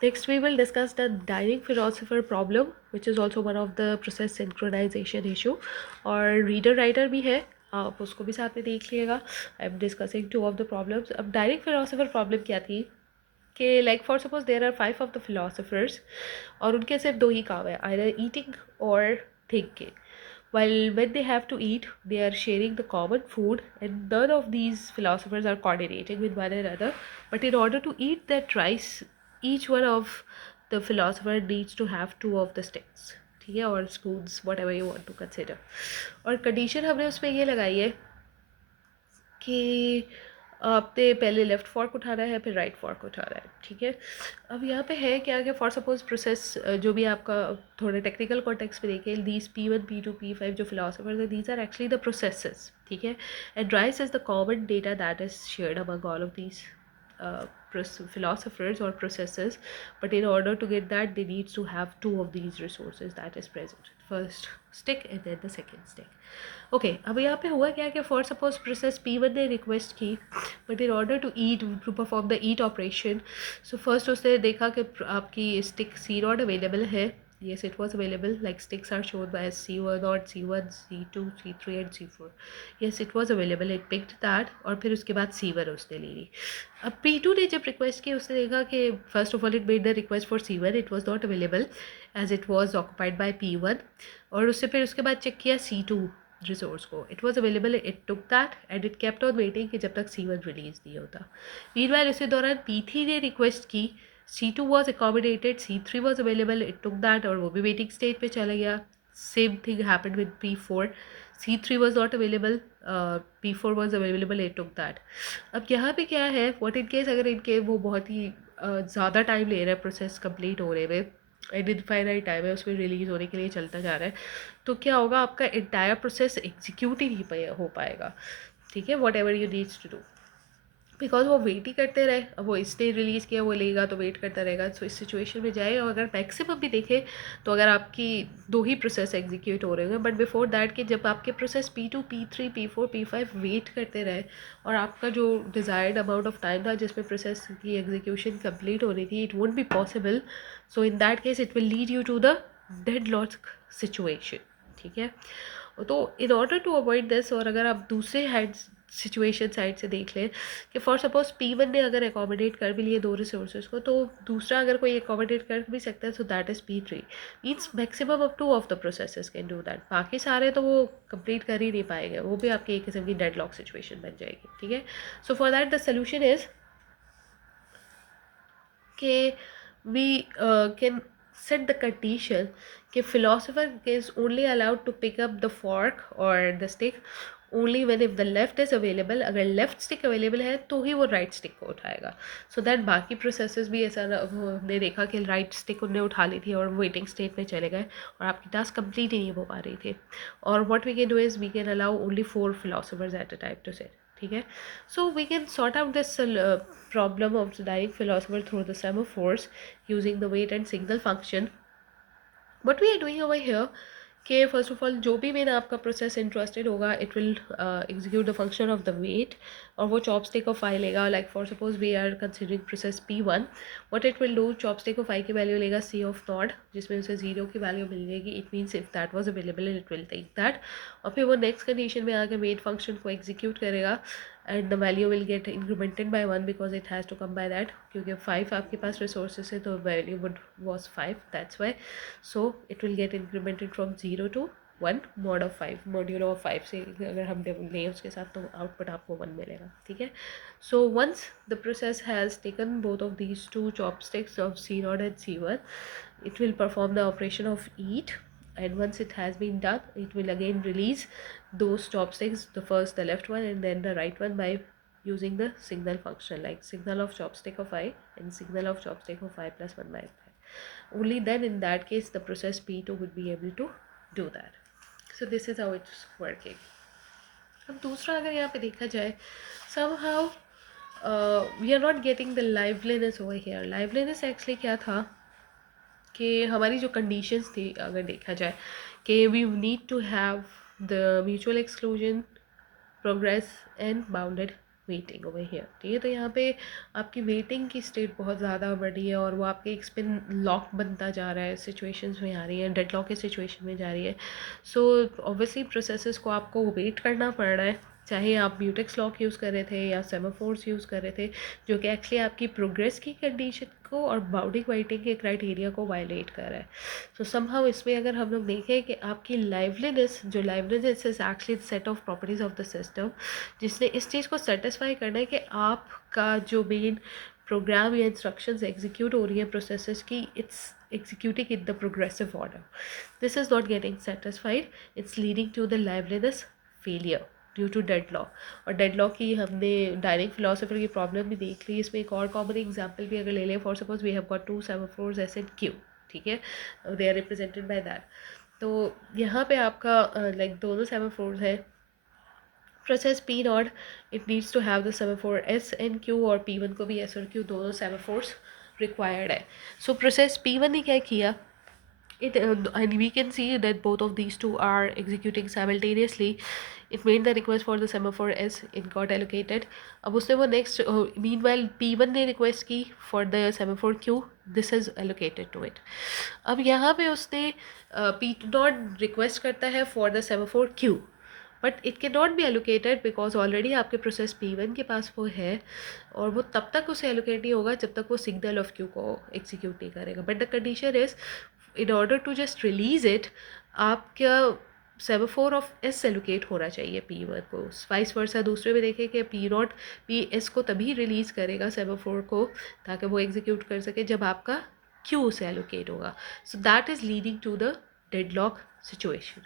Next, we will discuss the dining philosopher problem, which is also one of the process synchronization issue. और reader writer भी है, आप उसको भी साथ में देख लीजिएगा. I am discussing two of the problems. अब डायरेक्ट फिलोसोफर प्रॉब्लम क्या थी कि like for suppose there are 5 of the philosophers और उनके सिर्फ 2 ही काम है, आइदर ईटिंग और thinking. While when they have to eat, they are sharing the common food, and none of these philosophers are coordinating with one another. But in order to eat that rice, each one of the philosopher needs to have 2 of the sticks, ठीक है, और spoons, whatever you want to consider. और condition हमने उसमें ये लगाई है कि आपने पहले लेफ़्ट फॉर्क उठाना है, फिर राइट फॉर्क उठाना है, ठीक है. अब यहाँ पे है क्या कि फॉर सपोज प्रोसेस जो भी आपका थोड़े टेक्निकल कॉन्टेक्स्ट में देखें, दीज P1 P2 P5 जो फिलोसफर्स है, these are actually the processes, ठीक है. And rice is the common data that is shared among all of these philosophers or processes, but in order to get that they need to have 2 of these resources that is present, first stick and then the second stick. Okay अब यहाँ पे हुआ क्या कि for suppose process P1 ने request की, but in order to eat to perform the eat operation, so first उसने देखा कि आपकी स्टिक C नॉट अवेलेबल है. yes, it was available, like sticks are shown by C1 or C1 C2 C3 and C4. yes, it was available, it picked that. और फिर उसके बाद C1 उसने ले ली. अब P2 ने जब रिक्वेस्ट की, उसने देखा कि first of all it made the request for C1, it was not available as it was occupied by P1. और उससे फिर उसके बाद चेक किया C2 रिसोर्स को, it was available, it took that and it kept on waiting कि जब तक C1 रिलीज नहीं होता. मीनवाइल इसी दौरान P3 ने रिक्वेस्ट की, C2 was accommodated, C3 was available, it took that और वो भी वेटिंग स्टेज पे चला गया. Same thing happened with P4, C3 was not available, P4 was available, it took that. अब यहाँ पे क्या है, व्हाट इन केस अगर इनके वो बहुत ही ज़्यादा टाइम ले रहा है प्रोसेस कंप्लीट होने में, एंड इनफाइनाइट टाइम है उसमें रिलीज़ होने के लिए चलता जा रहा है, तो क्या होगा, आपका इंटायर प्रोसेस एग्जीक्यूट ही नहीं हो पाएगा, ठीक है, whatever you needs to do, because वो वेट ही करते रहे. अब वो इसने रिलीज़ किया, वो लेगा तो वेट करता रहेगा. सो इस सिचुएशन में जाए, और अगर मैक्सिमम भी देखें तो अगर आपकी 2 ही प्रोसेस एग्जीक्यूट हो रहे हैं, बट बिफोर दैट कि जब आपके process P2 P3 P4 P5 wait करते रहे, और आपका जो डिज़ायर्ड अमाउंट ऑफ टाइम था जिसमें प्रोसेस की एग्जीक्यूशन कंप्लीट हो रही थी, it won't be possible. So in that case it will lead you to the dead lock situation, ठीक है. तो in order to avoid this, और अगर आप दूसरे हैंड सिचुएशन साइड से देख लें कि फॉर सपोज P1 ने अगर अकोमोडेट कर भी लिए 2 रिसोर्सेज को, तो दूसरा अगर कोई अकोमोडेट कर भी सकता है, सो that is P3. Means maximum of 2 of the processes can do that. बाकी सारे तो वो कंप्लीट कर ही नहीं पाएंगे, वो भी आपकी एक किस्म की डेड लॉक सिचुएशन बन जाएगी, ठीक है. So for that the solution is कि we can set the condition कि philosopher is only allowed to pick up the fork or the stick only when if the left is available. अगर left stick available है तो ही वो right stick को उठाएगा. So that बाकी processes भी ऐसा हमने देखा कि राइट स्टिक उन्हें उठा ली थी और वेटिंग स्टेट में चले गए और आपकी टास्क कंप्लीट ही नहीं हो पा रही थी. और what we can do is we can allow only 4 philosophers at a time to set, ठीक है. So we can sort out this problem of the direct philosopher through the semaphores using the weight and signal function. What we are doing over here कि first of all जो भी मेरा आपका process interested होगा, it will execute the function of the wait, और वो chopstick of I लेगा. Like for suppose we are considering process P1, what it will do, chopstick of I की value लेगा C ऑफ नॉट, जिसमें उसे 0 की value मिल जाएगी. It means if that was available it will take that, और फिर वो नेक्स्ट कंडीशन में आके वेट फंक्शन को एग्जीक्यूट करेगा and the value will get incremented by 1 because it has to come by that, क्योंकि 5 आपके पास रिसोर्सेज है तो value would was 5, that's why. So it will get incremented from 0 to 1 mod of 5, modulo of 5 से अगर हम लें उसके साथ तो आउटपुट आपको 1 मिलेगा, ठीक है. So once the process has taken both of these 2 chopsticks of C0 and C1, it will perform the operation of eat, and once it has been done it will again release those chopsticks, the first the left one and then the right one, by using the signal function, like signal of chopstick of I and signal of chopstick of I plus 1 by 5. Only then in that case the process P2 would be able to do that. So this is how it's working. अब दूसरा अगर यहाँ पे देखा जाए, somehow we are not getting the liveliness over here. liveliness actually क्या था कि हमारी जो कंडीशंस थी अगर देखा जाए कि we need to have the mutual exclusion, progress and bounded waiting over here, ठीक है। तो यहाँ पे आपकी वेटिंग की स्टेट बहुत ज़्यादा बढ़ी है और वो आपके एक स्पिन लॉक बनता जा रहा है, सिचुएशंस में आ रही है, डेड लॉक की सिचुएशन में जा रही है। सो ऑब्वियसली प्रोसेसेस को आपको वेट करना पड़ रहा है, चाहे आप म्यूटेक्स लॉक यूज़ कर रहे थे या सेमाफोर्स यूज़ कर रहे थे, जो कि एक्चुअली आपकी प्रोग्रेस की कंडीशन को और बाउंडिंग वाइटिंग के क्राइटेरिया को वायलेट कर रहा है। सो समहाउ इसमें अगर हम लोग देखें कि आपकी लाइवलीनेस, जो liveliness is actually set of properties of the system, जिसने इस चीज़ को सेटिस्फाई करना है कि आपका जो मेन प्रोग्राम या इंस्ट्रक्शंस एग्जीक्यूट हो रही है प्रोसेसेस की, it's executing in the progressive order. This is not getting satisfied. It's leading to the liveliness failure due to deadlock. और डेडलॉक की हमने डायरेक्ट फिलोसफर की प्रॉब्लम भी देख ली। इसमें एक और कॉमन एग्जाम्पल भी अगर ले लें, for suppose we have got two semaphores S and Q, ठीक है, they are represented by that. तो यहाँ पे आपका लाइक दोनों सेमाफोर्स है। Process P naught, it needs to have the semaphore S and Q, और पी वन को भी एस और क्यू दोनों सेमाफोर्स रिक्वायर्ड है। सो प्रोसेस पी वन ने क्या किया, and we can see that both of these two are executing simultaneously. It made the request for the semaphore S, it got allocated. अब उसने वो next meanwhile P1 ने request की for the semaphore Q, this is allocated to it. अब यहाँ पे उसने P0 request करता है for the semaphore Q, but it can not be allocated because already आपके प्रोसेस P1 के पास वो है, और वो तब तक उसे एलोकेट नहीं होगा जब तक वो सिग्नल ऑफ क्यू को एग्जीक्यूट नहीं करेगा। But the condition is, in order to just release it, आपका सेमाफोर ऑफ एस एलोकेट होना चाहिए P1 को। वाइस वर्सा दूसरे में देखें कि P0 पी एस को तभी रिलीज़ करेगा सेमाफोर को ताकि वो एग्जीक्यूट कर सके जब आपका क्यू से एलोकेट होगा। So that is leading to the deadlock situation.